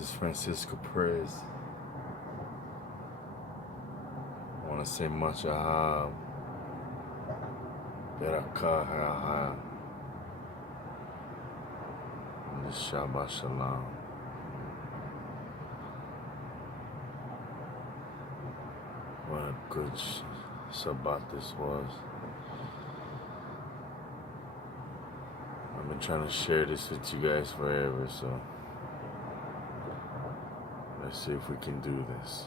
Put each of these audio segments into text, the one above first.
is Francisco Perez. I want to say Machahab, Berakaha, and Shabbat Shalom. What a good Shabbat this was. I've been trying to share this with you guys forever, so let's see if we can do this.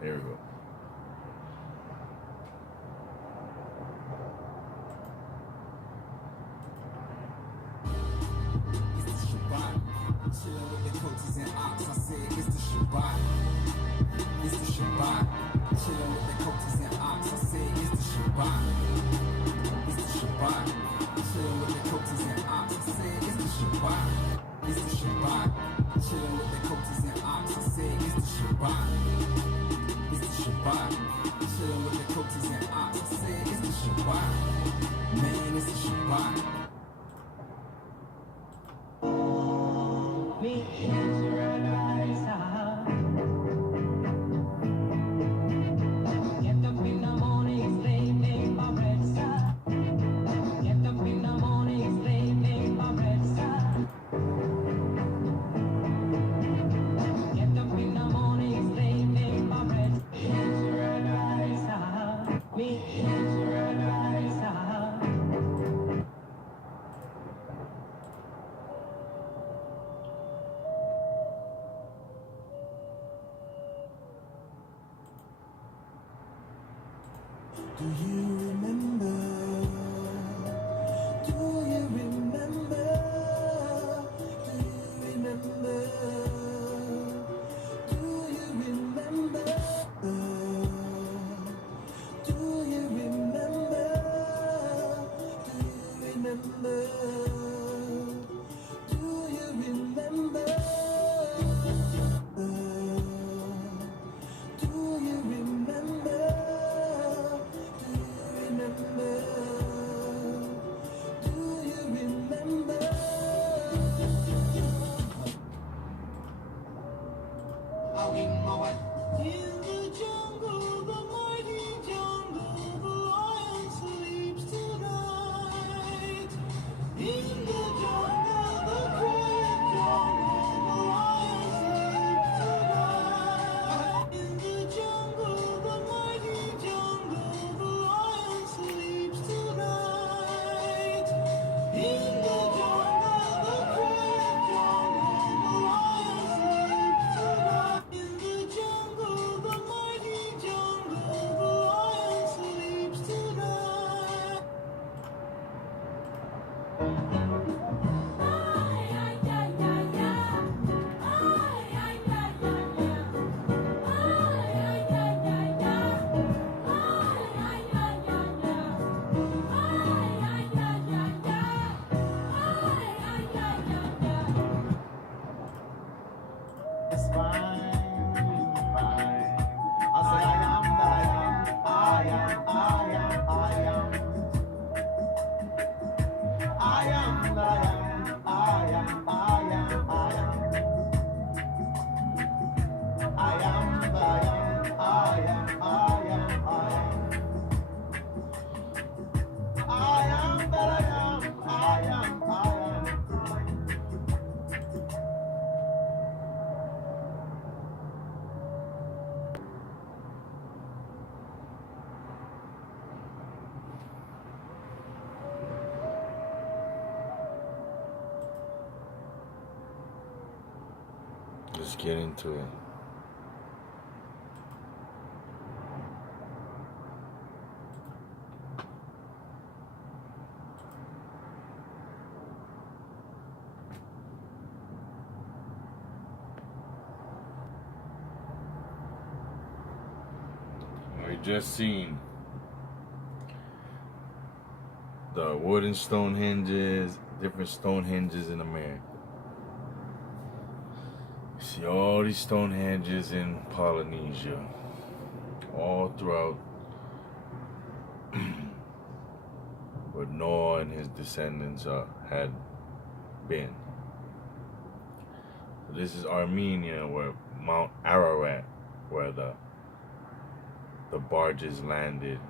Here we go. It's the Shabbat. Chillin' with the coaches and ops. I said it's the Shabbat. It's the Shabbat. Chillin' with the coaches and ops. I said it's the Shabbat. It's the Shabbat. Chillin' with the coaches and ops. I said it's the Shabbat. It's the Shabbat. Chillin' with the coaches and ops. I said it's the Shabbat. It's the Shabbat. Chillin' with the coaches and ops. I said it's the Shabbat. Man, it's the Shabbat. Me Israelites, get up in the morning, slave my red side. Get up in the morning, slave my red side. Get up in the morning, slave my red Israelites, me Israelites. Do you remember? Do you remember? Do you remember? Do you remember? Do you remember? Do you remember? Do you remember? Do you remember? In the jungle, the mighty jungle, the lion sleeps tonight. In the jungle, the great jungle, the lion sleeps tonight. In the jungle, the mighty jungle, the lion sleeps tonight. In the jungle, the great jungle, the lion sleeps tonight. In the jungle, the mighty jungle, the lion sleeps tonight. It's fine, fine. I say I am that I am, I am, I am, I am. I am that I am, I am, I am, I am. I am that I am, I am, I am, I am. I am that I am, I am, I am. Let's get into it. We just seen the wooden Stonehenges, different Stonehenges in America. You see all these Stonehenges in Polynesia, all throughout where Noel and his descendants had been. This is Armenia, where Mount Ararat, where the barges landed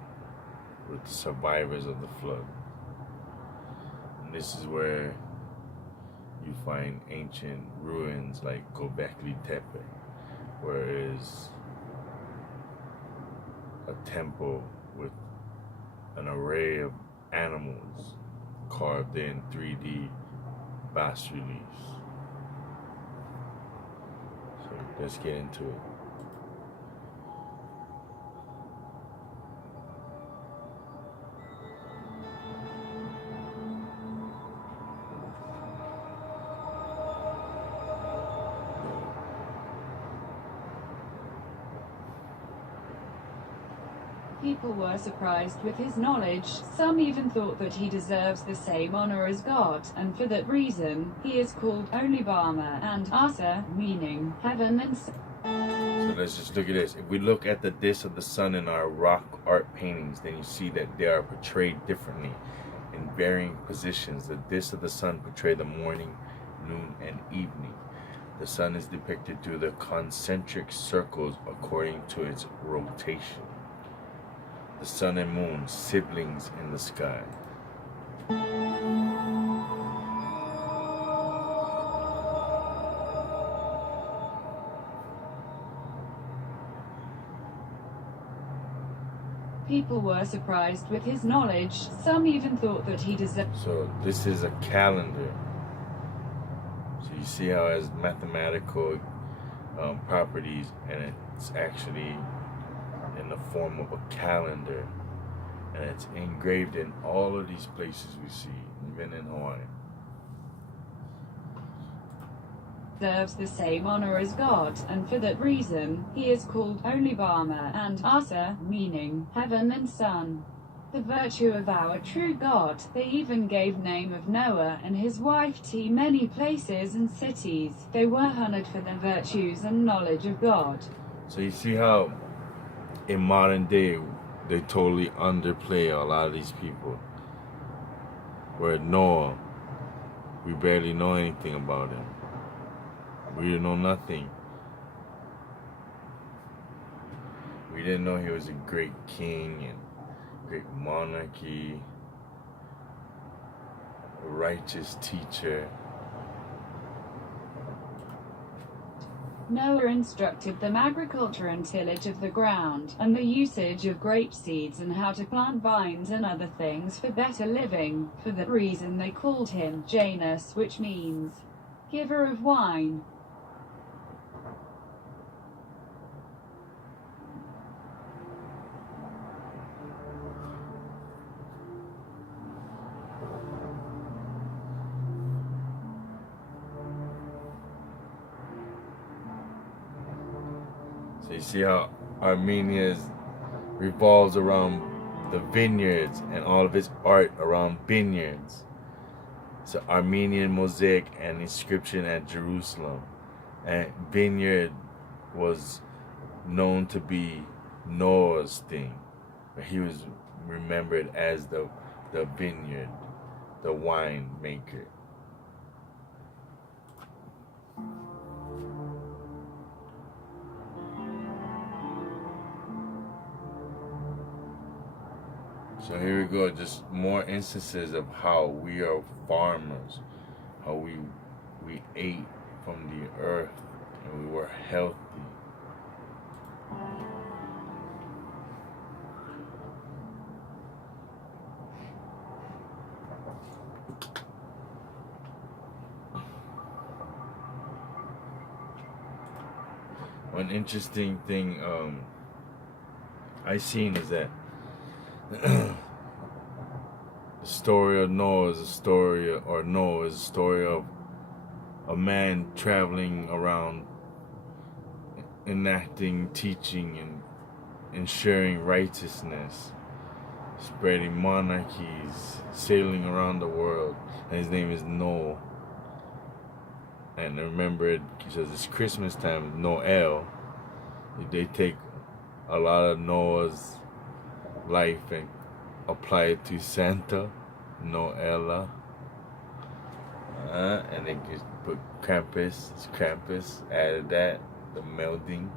with the survivors of the flood. And this is where you find ancient ruins like Göbekli Tepe, where is a temple with an array of animals carved in 3D bas reliefs. So let's get into it. People were surprised with his knowledge. Some even thought that he deserves the same honor as God, and for that reason, he is called Olibama and Asa, meaning heaven and sun. So let's just look at this. If we look at the disk of the sun in our rock art paintings, then you see that they are portrayed differently in varying positions. The disk of the sun portray the morning, noon, and evening. The sun is depicted through the concentric circles according to its rotation. The sun and moon, siblings in the sky. People were surprised with his knowledge. Some even thought that he deserved. So this is a calendar. So you see how it has mathematical properties, and it's actually in the form of a calendar, and it's engraved in all of these places we see, even in Hawaii. Deserves the same honor as God, and for that reason, he is called Olibama and Asa, meaning heaven and sun. The virtue of our true God. They even gave name of Noah and his wife to many places and cities. They were honored for their virtues and knowledge of God. So you see how in modern day they totally underplay a lot of these people. Where Noel, we barely know anything about him. We know nothing. We didn't know he was a great king and great monarchy, a righteous teacher. Noah instructed them agriculture and tillage of the ground, and the usage of grape seeds and how to plant vines and other things for better living. For that reason they called him Janus, which means giver of wine. So you see how Armenia revolves around the vineyards and all of its art around vineyards. It's an Armenian mosaic and inscription at Jerusalem. And vineyard was known to be Noah's thing. He was remembered as the vineyard, the wine maker. So here we go, just more instances of how we are farmers, how we ate from the earth and we were healthy. One interesting thing I seen is that the story of Noah is a story, or Noah is a story of a man traveling around, enacting, teaching, and ensuring righteousness, spreading monarchies, sailing around the world. And his name is Noel. And remember it because it's Christmas time, Noel. They take a lot of Noah's life and apply it to Santa, Noella. And they just put Krampus, added that, the melding.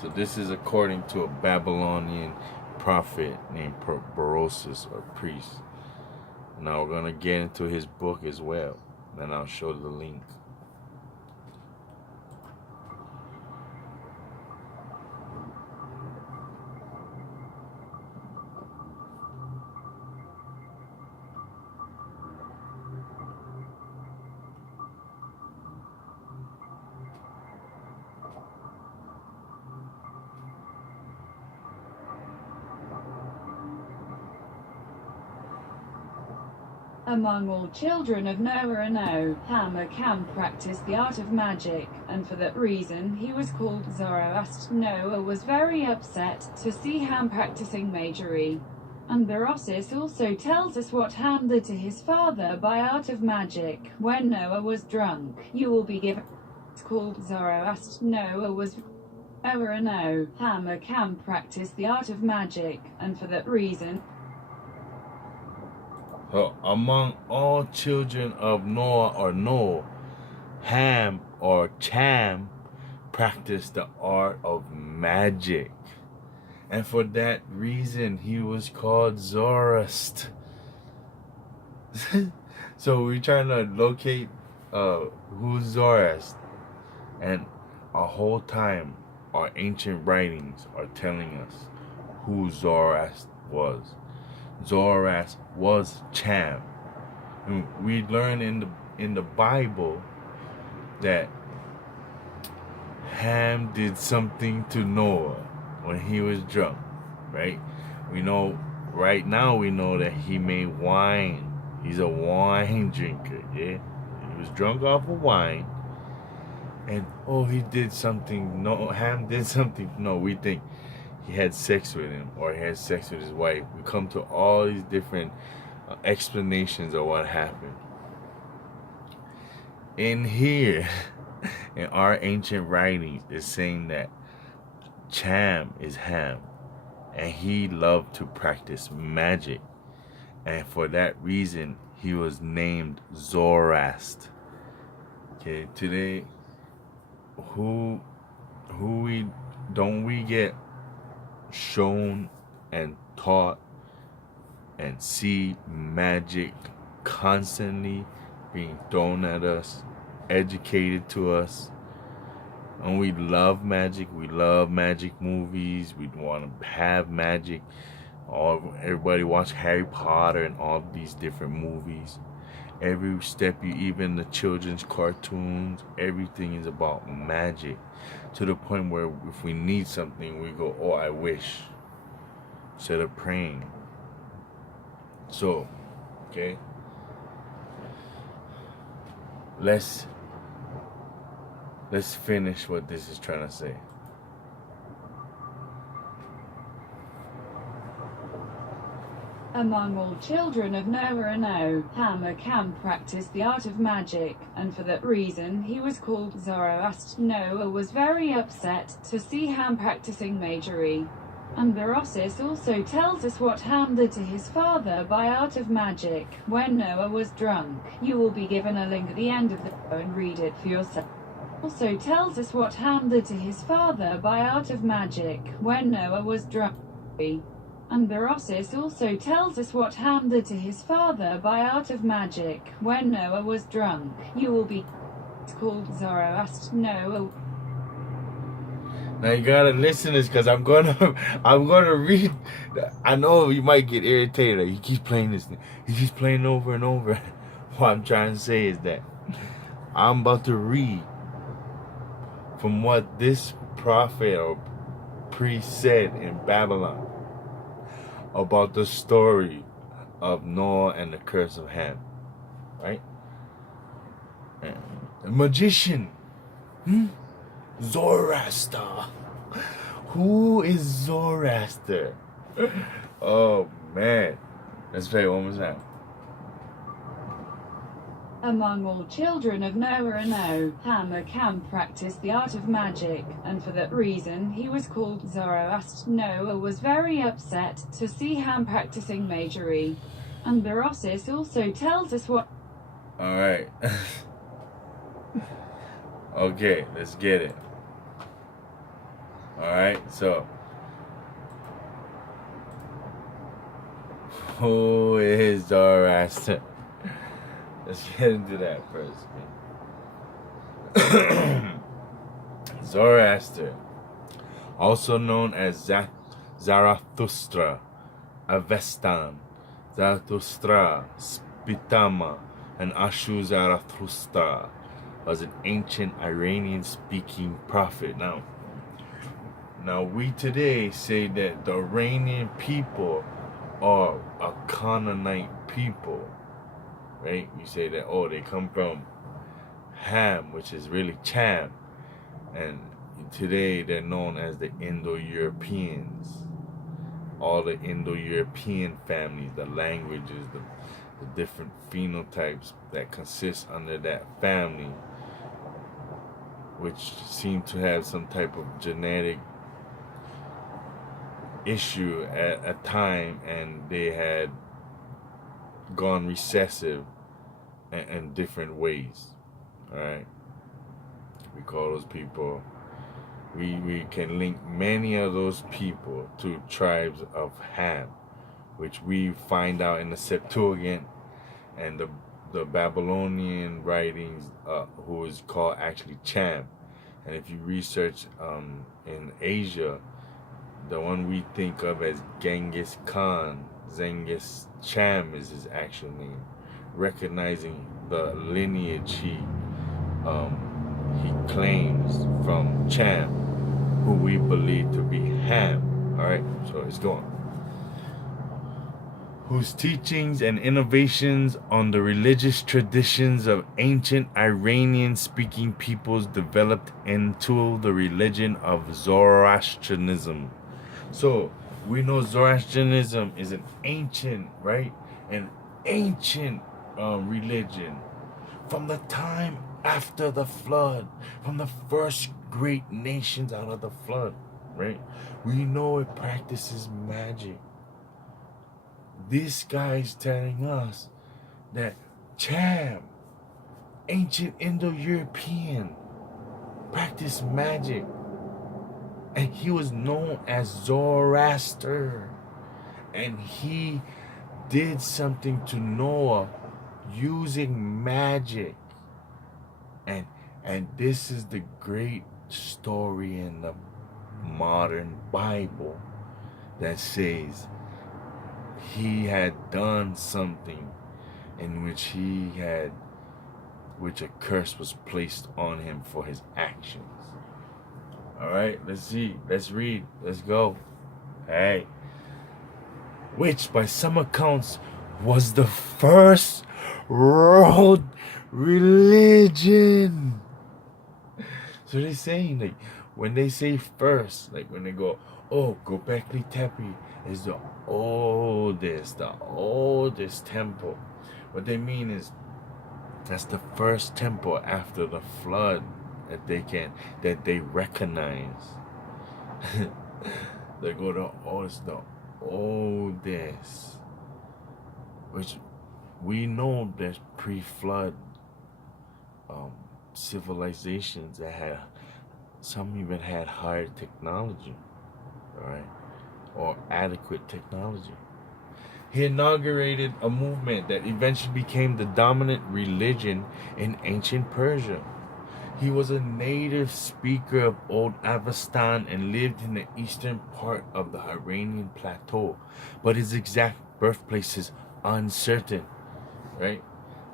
So this is according to a Babylonian prophet named Berosus, or priest. Now we're going to get into his book as well. Then I'll show the link. Among all children of Noah and Ham practiced the art of magic, and for that reason he was called Zoroaster. Noah was very upset to see Ham practicing magery. And Berosus also tells us what Ham did to his father by art of magic. When Noah was drunk, you will be given. It's called Zoroaster. Noah and Ham practiced the art of magic, and for that reason. So among all children of Noah or Noel, Ham or Cham practiced the art of magic. And for that reason, he was called Zoroaster. So we're trying to locate who's Zoroaster. And our whole time, our ancient writings are telling us who Zoroaster was. Zoroaster was Cham. And we learn in the Bible that Ham did something to Noah when he was drunk, right? Right now we know that he made wine. He's a wine drinker, yeah? He was drunk off of wine. And, he did something. No, Ham did something. No, we think he had sex with him or he had sex with his wife. We come to all these different explanations of what happened. In here, in our ancient writings, it's saying that Cham is Ham, and he loved to practice magic, and for that reason he was named Zoroaster. Okay, today, who we get shown and taught and see magic constantly being thrown at us, educated to us, and we love magic. We love magic movies. We want to have magic. Everybody watch Harry Potter and all these different movies. Every step even the children's cartoons, everything is about magic, to the point where if we need something, we go, I wish, instead of praying. So, okay, let's finish what this is trying to say. Among all children of Noah and Ham practiced the art of magic, and for that reason he was called Zoroaster. Noah was very upset to see Ham practicing magery. And Berosus also tells us what Ham did to his father by art of magic. When Noah was drunk, you will be given a link at the end of the video and read it for yourself. Also tells us what Ham did to his father by art of magic. When Noah was drunk. And Berosus also tells us what Ham did to his father by art of magic. When Noah was drunk, you will be called Zoroaster. Noah. Now you gotta listen to this, because I'm gonna read. I know you might get irritated. He keeps playing this. He keeps playing over and over. What I'm trying to say is that I'm about to read from what this prophet or priest said in Babylon about the story of Noah and the curse of Ham, right? A magician, Zoroaster. Who is Zoroaster? Oh man, let's play it one more time. Among all children of Noah and Ham practiced the art of magic, and for that reason he was called Zoroaster. Noah was very upset to see Ham practicing magery. And Berosis also tells us what. Alright. Okay, let's get it. Alright, so who is Zoroaster? Let's get into that first. Zoroaster, also known as Zarathustra, Avestan, Zarathustra, Spitama, and Ashu Zarathustra, was an ancient Iranian-speaking prophet. Now we today say that the Iranian people are a Canaanite people, right? We say that, oh, they come from Ham, which is really Cham, and today they're known as the Indo-Europeans. All the Indo-European families, the languages, the different phenotypes that consist under that family, which seem to have some type of genetic issue at a time, and they had gone recessive in different ways. All right, we call those people. We can link many of those people to tribes of Ham, which we find out in the Septuagint and the Babylonian writings, who is called actually Cham. And if you research in Asia, the one we think of as Genghis Khan, Zengis Cham is his actual name, recognizing the lineage he claims from Cham, who we believe to be Ham. All right, so it's going. Whose teachings and innovations on the religious traditions of ancient Iranian-speaking peoples developed into the religion of Zoroastrianism. So we know Zoroastrianism is an ancient, right? An ancient religion from the time after the flood, from the first great nations out of the flood, right? We know it practices magic. This guy's telling us that Cham, ancient Indo-European, practiced magic. And he was known as Zoroaster. And he did something to Noah using magic. And this is the great story in the modern Bible that says he had done something in which which a curse was placed on him for his actions. All right, let's see, let's read, let's go. Hey, which by some accounts was the first world religion. So they're saying, like, when they say first, like when they go, oh, Göbekli Tepe is the oldest temple. What they mean is that's the first temple after the flood that they recognize. They go to, oh, it's the oldest, which we know there's pre-flood civilizations that had, some even had higher technology, all right, or adequate technology. He inaugurated a movement that eventually became the dominant religion in ancient Persia. He was a native speaker of Old Avestan and lived in the eastern part of the Iranian plateau, but his exact birthplace is uncertain, right?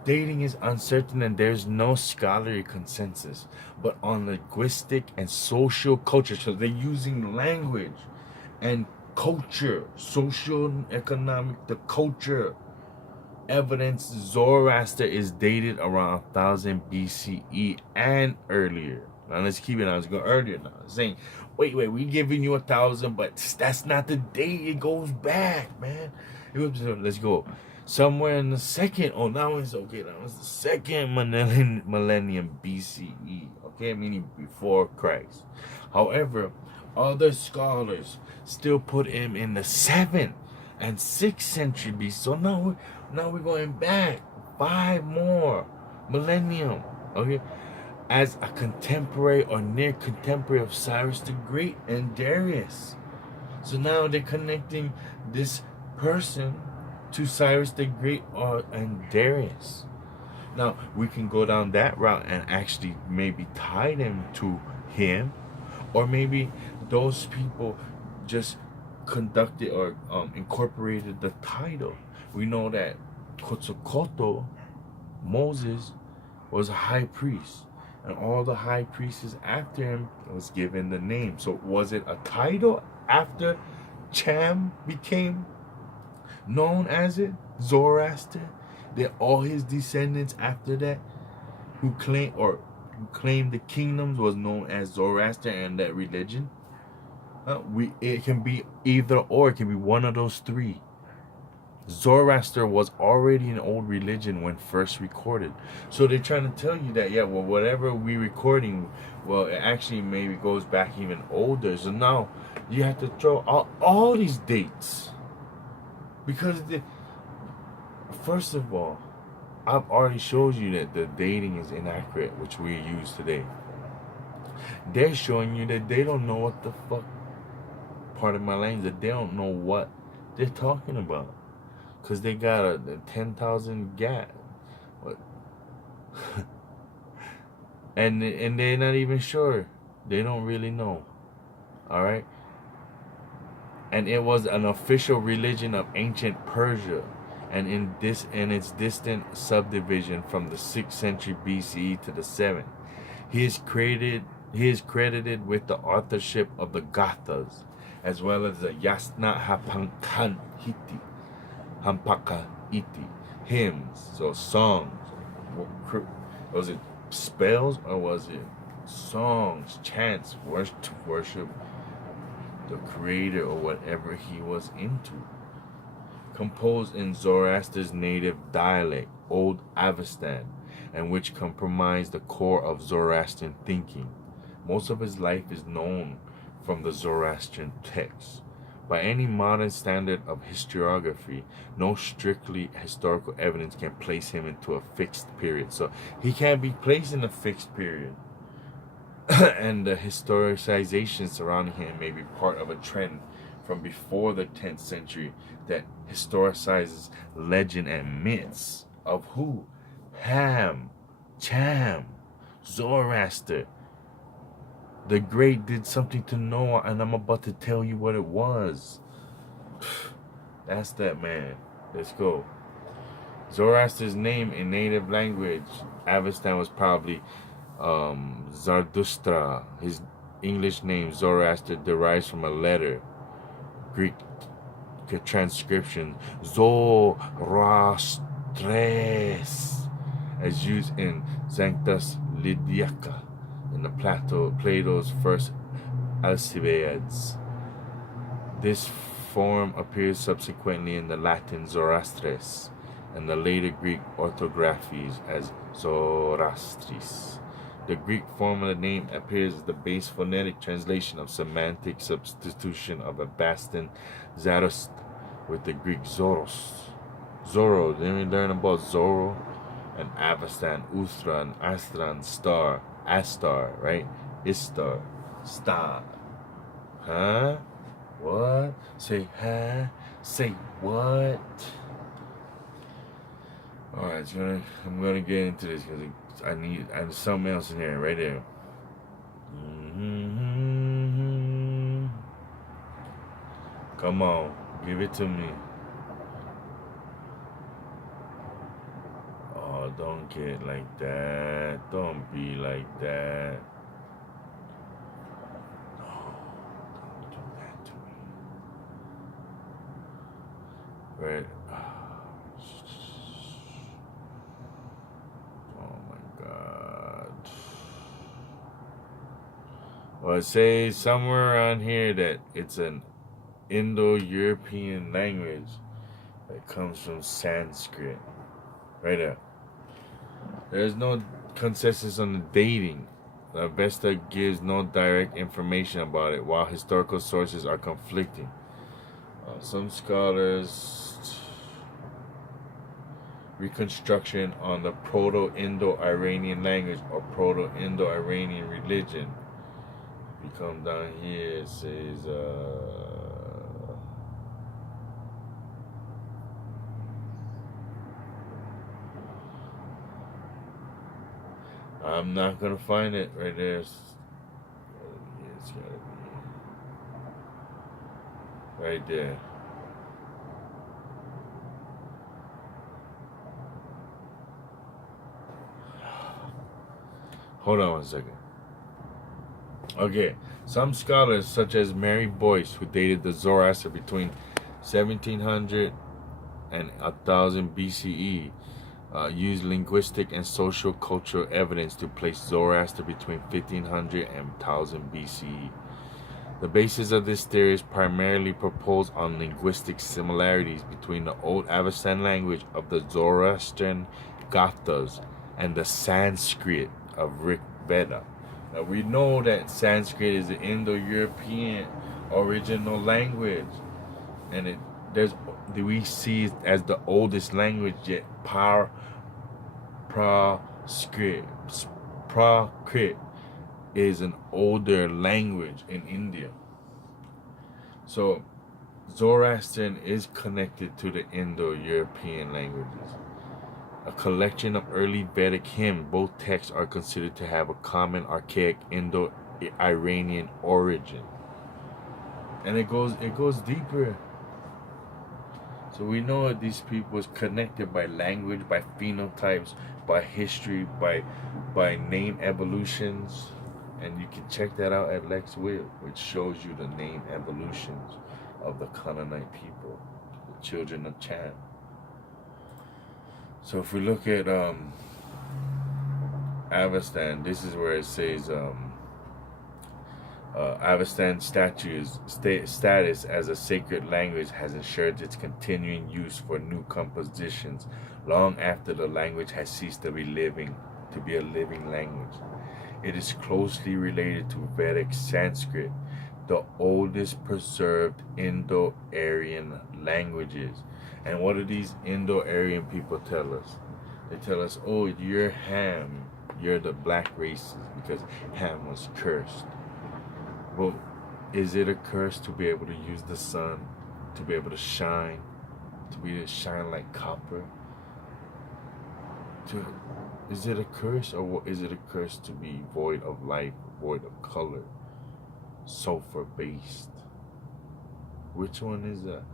Dating is uncertain and there's no scholarly consensus, but on linguistic and social culture, so they're using language and culture, social, economic, the culture evidence, Zoroaster is dated around 1000 BCE and earlier. Now let's keep it on. Let's go earlier now. Saying, wait, we giving you 1000, but that's not the date. It goes back, man. Let's go. somewhere in the second, oh, now it's okay, now it's the second millennium BCE, okay, meaning before Christ. However, other scholars still put him in the 7th and 6th century BC. So now we're going back 5 more millennium, okay, as a contemporary or near contemporary of Cyrus the Great and Darius. So now they're connecting this person to Cyrus the Great and Darius. Now we can go down that route and actually maybe tie them to him, or maybe those people just conducted or incorporated the title. We know that Quetzalcoatl, Moses, was a high priest, and all the high priests after him was given the name. So was it a title after Cham became known as it, Zoroaster? That all his descendants after that who claimed the kingdoms was known as Zoroaster and that religion? It can be either or. It can be one of those three. Zoroaster was already an old religion when first recorded. So they're trying to tell you that, yeah, well, whatever we recording, well, it actually maybe goes back even older. So now you have to throw out all these dates. Because, first of all, I've already showed you that the dating is inaccurate, which we use today. They're showing you that they don't know what the fuck, part of my language, that they don't know what they're talking about. Because they got a 10,000 gap. What? and they're not even sure. They don't really know. Alright? And it was an official religion of ancient Persia, and in its distant subdivision from the 6th century BCE to the 7th. He is credited with the authorship of the Gathas, as well as the Yasna Hampaka Iti hymns, so songs. Was it spells or was it songs, chants, worship the creator or whatever he was into? Composed in Zoroaster's native dialect, Old Avestan, and which comprised the core of Zoroastrian thinking. Most of his life is known from the Zoroastrian texts. By any modern standard of historiography, no strictly historical evidence can place him into a fixed period. So he can't be placed in a fixed period. And the historicization surrounding him may be part of a trend from before the 10th century that historicizes legend and myths of who? Ham, Cham, Zoroaster. The Great did something to Noah, and I'm about to tell you what it was. That's that man. Let's go. Zoroaster's name in native language, Avestan, was probably Zarathustra. His English name, Zoroaster, derives from a letter, Greek transcription, Zoroastres, as used in Sanctus Lydiaca, in the Plato's first Alcibiades. This form appears subsequently in the Latin Zoroastres and the later Greek orthographies as Zoroastris. The Greek form of the name appears as the base phonetic translation of semantic substitution of Avestan Zarust with the Greek Zoros. Zoro, then we learn about Zoro and Avestan, Uthra and Astra and Star. Astar, right? Istar. Star. Huh? What? Say huh? Say what? Alright, so I'm gonna get into this because there's something else in there, right there. Mm-hmm. Come on, give it to me. Oh, don't get like that. Don't be like that. No, don't do that to me. Right. Oh my God. Well, it says somewhere around here that it's an Indo-European language. It comes from Sanskrit. Right there. There's no consensus on the dating. The Avesta gives no direct information about it, while historical sources are conflicting. Some scholars reconstruction on the Proto-Indo-Iranian language or Proto-Indo-Iranian religion. If you come down here, it says I'm not gonna find it right there. It's gotta be right there. Hold on one second. Okay, some scholars, such as Mary Boyce, who dated the Zoroaster between 1700 and 1000 BCE, use linguistic and social cultural evidence to place Zoroaster between 1500 and 1000 BCE. The basis of this theory is primarily proposed on linguistic similarities between the Old Avestan language of the Zoroastrian Gathas and the Sanskrit of Rig Veda. Now we know that Sanskrit is the Indo-European original language, and we see it as the oldest language yet. Prakrit is an older language in India. So Zoroastrian is connected to the Indo-European languages. A collection of early Vedic hymns, both texts are considered to have a common archaic Indo-Iranian origin. And it goes deeper. So we know that these people is connected by language, by phenotypes, by history, by name evolutions. And you can check that out at Lex Will, which shows you the name evolutions of the Canaanite people, the children of Cham. So if we look at Avestan, this is where it says Avestan status as a sacred language has ensured its continuing use for new compositions long after the language has ceased to be a living language. It is closely related to Vedic Sanskrit, the oldest preserved Indo-Aryan languages. And what do these Indo-Aryan people tell us? They tell us, oh, you're Ham, you're the black races, because Ham was cursed. Well, is it a curse to be able to use the sun, to be able to shine like copper? Is it a curse, or is it a curse to be void of life, void of color, sulfur based? Which one is that?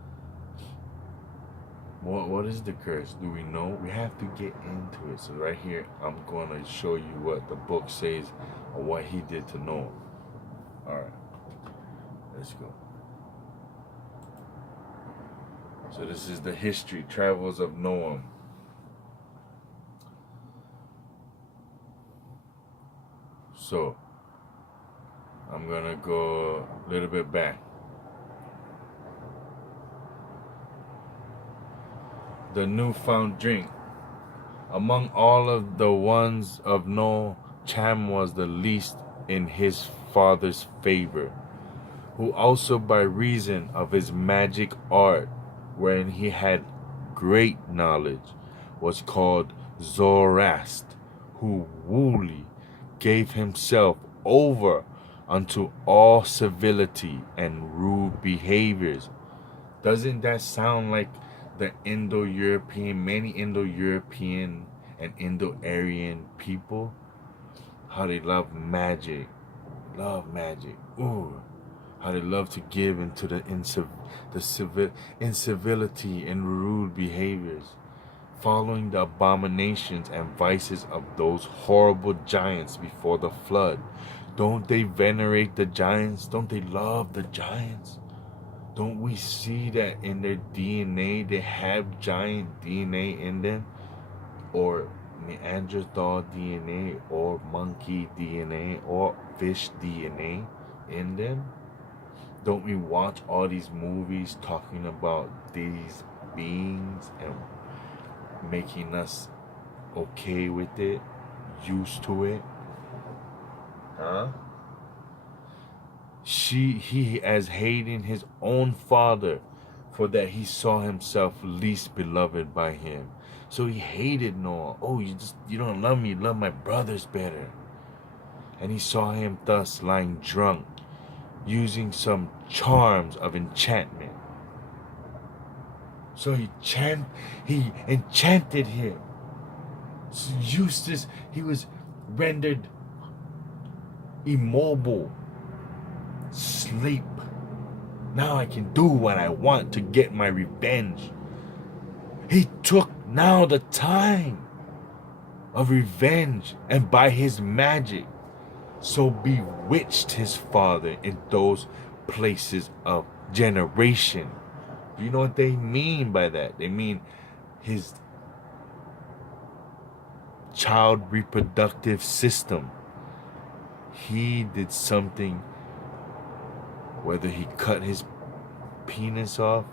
What is the curse? Do we know? We have to get into it. So right here, I'm going to show you what the book says or what he did to Noel. All right, let's go. So this is the history, travels of Noel. So I'm going to go a little bit back. The newfound drink. Among all of the ones of Noel, Cham was the least in his father's favor, who also by reason of his magic art, wherein he had great knowledge, was called Zoroaster, who wholly gave himself over unto all civility and rude behaviors. Doesn't that sound like the Indo-European, many Indo-European and Indo-Aryan people? How they love magic. Ooh, how they love to give into the incivility and rude behaviors, following the abominations and vices of those horrible giants before the flood. Don't they venerate the giants? Don't they love the giants? Don't we see that in their DNA they have giant DNA in them, or Neanderthal DNA, or monkey DNA, or fish DNA in them? Don't we watch all these movies talking about these beings and making us okay with it, used to it. Huh? He as hating his own father, for that he saw himself least beloved by him. So he hated Noah. Oh, you don't love me, you love my brothers better. And he saw him thus lying drunk, using some charms of enchantment. So he enchanted him. So Eustace, he was rendered immobile. Sleep. Now I can do what I want to get my revenge. He took now the time of revenge, and by his magic so bewitched his father in those places of generation. You know what they mean by that? They mean his child reproductive system. He did something, whether he cut his penis off,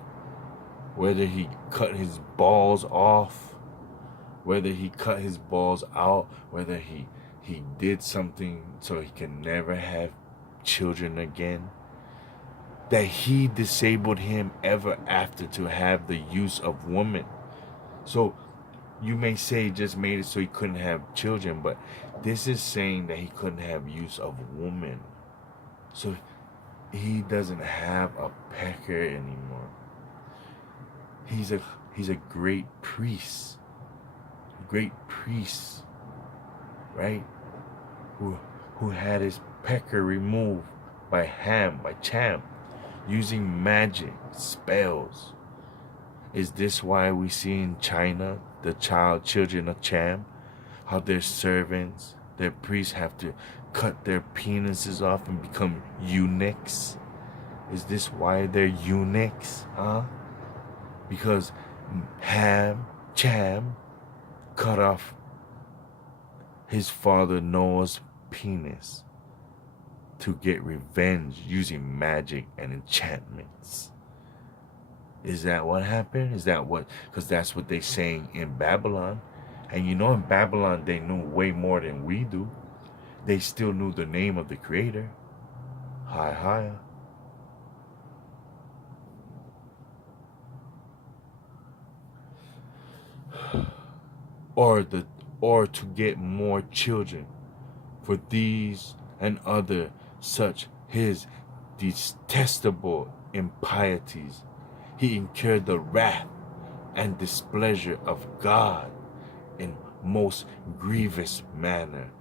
whether he cut his balls off, whether he cut his balls out, whether he did something so he can never have children again, that he disabled him ever after to have the use of woman. So you may say he just made it so he couldn't have children, but this is saying that he couldn't have use of woman. So he doesn't have a pecker anymore. He's a great priest. Great priest, right? Who had his pecker removed by Ham, by Cham, using magic, spells. Is this why we see in China the children of Cham, how their servants, their priests have to cut their penises off and become eunuchs? Is this why they're eunuchs? Huh? Because Cham cut off his father Noah's penis to get revenge using magic and enchantments. Is that what happened? Is that what? Because that's what they're saying in Babylon. And you know, in Babylon, they knew way more than we do. They still knew the name of the Creator. Hi. Or to get more children. For these and other such his detestable impieties, he incurred the wrath and displeasure of God in most grievous manner.